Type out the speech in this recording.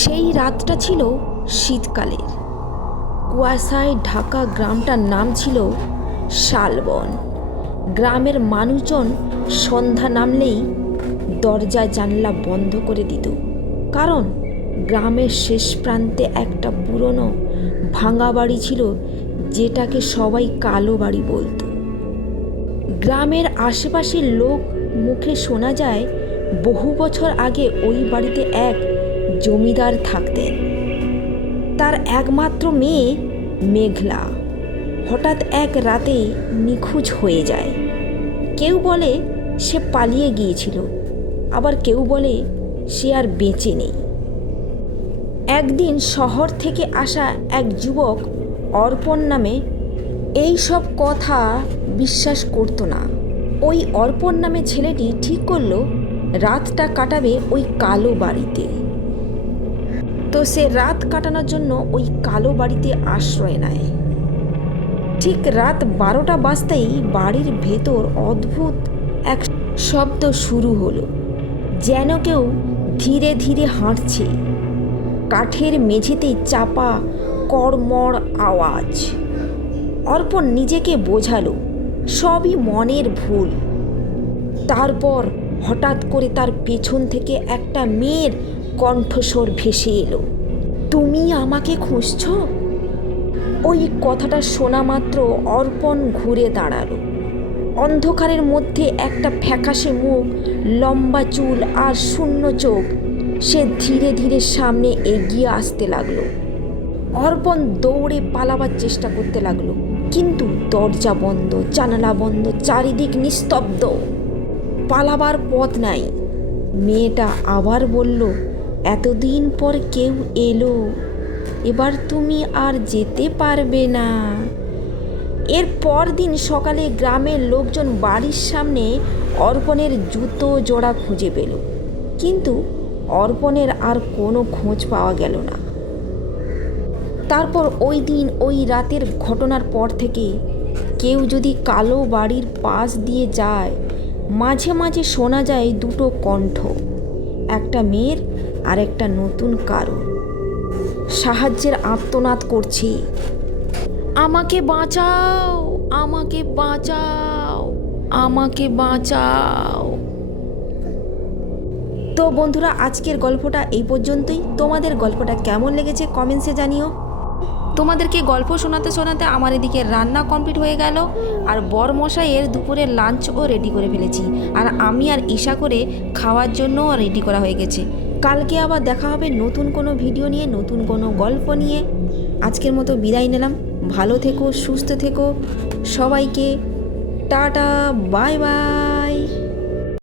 সেই রাতটা ছিল শীতকালের। কুয়াশায় ঢাকা গ্রামটার নাম ছিল শালবন। গ্রামের মানুষজন সন্ধ্যা নামলেই দরজা জানলা বন্ধ করে দিত, কারণ গ্রামের শেষ প্রান্তে একটা পুরনো ভাঙা বাড়ি ছিল, যেটাকে সবাই কালো বাড়ি বলতো। গ্রামের আশেপাশের লোক মুখে শোনা যায় বহু বছর আগে ওই বাড়িতে এক জমিদার থাকতেন। তার একমাত্র মেয়ে মেঘলা হঠাৎ এক রাতে নিখোঁজ হয়ে যায়। কেউ বলে সে পালিয়ে গিয়েছিল, আবার কেউ বলে সে আর বেঁচে নেই। একদিন শহর থেকে আসা এক যুবক অর্পণ নামে এই সব কথা বিশ্বাস করতো না। ওই অর্পণ নামে ছেলেটি ঠিক করলো রাতটা কাটাবে ওই কালো বাড়িতে। তো সে রাত কাটানোর জন্য ওই কালো বাড়িতে আশ্রয় নেয়। ঠিক রাত 12টা বাজতেই বাড়ির ভেতর অদ্ভুত এক শব্দ শুরু হলো, যেন কেউ ধীরে ধীরে হাঁটছে। কাঠের মেঝেতে চাপা কড়মড় আওয়াজ। অর্পণ নিজেকে বোঝালো সবই মনের ভুল। তারপর হঠাৎ করে তার পেছন থেকে একটা মেয়ের কণ্ঠস্বর ভেসে এলো, তুমি আমাকে খুঁজছ? ওই কথাটা শোনা মাত্র অর্পণ ঘুরে দাঁড়ালো। অন্ধকারের মধ্যে একটা ফ্যাকাশে মুখ, লম্বা চুল আর শূন্য চোখ। সে ধীরে ধীরে সামনে এগিয়ে আসতে লাগলো। অর্পণ দৌড়ে পালাবার চেষ্টা করতে লাগলো, কিন্তু দরজা বন্ধ, জানালা বন্ধ, চারিদিক নিস্তব্ধ। পালাবার পথ নাই। মেয়েটা আবার বলল, এতদিন পর কেউ এলো, এবার তুমি আর যেতে পারবে না। এর পর দিন সকালে গ্রামের লোকজন বাড়ির সামনে অর্পণের জুতো জোড়া খুঁজে পেল, কিন্তু অর্পণের আর কোনো খোঁজ পাওয়া গেল না। তারপর ওই দিন ওই রাতের ঘটনার পর থেকে কেউ যদি কালো বাড়ির পাশ দিয়ে যায়, মাঝে মাঝে শোনা যায় দুটো কণ্ঠ, একটা মেয়ের আর একটা নতুন কারো সাহায্যের আর্তনাদ করছে, আমাকে বাঁচাও, আমাকে বাঁচাও, আমাকে বাঁচাও। তো বন্ধুরা, আজকের গল্পটা এই পর্যন্তই। তোমাদের গল্পটা কেমন লেগেছে কমেন্টসে জানিও। তোমাদেরকে গল্প শোনাতে শোনাতে আমার এদিকে রান্না কমপ্লিট হয়ে গেল, আর বরমশাইয়ের দুপুরের লাঞ্চও রেডি করে ফেলেছি, আর আমি আর ঈশা করে খাওয়ার জন্যও রেডি করা হয়ে গেছে। কালকে আবার দেখা হবে নতুন কোনো ভিডিও নিয়ে, নতুন কোনো গল্প নিয়ে। আজকের মতো বিদায় নিলাম। ভালো থেকো, সুস্থ থেকো সবাইকে। Tata, bye bye.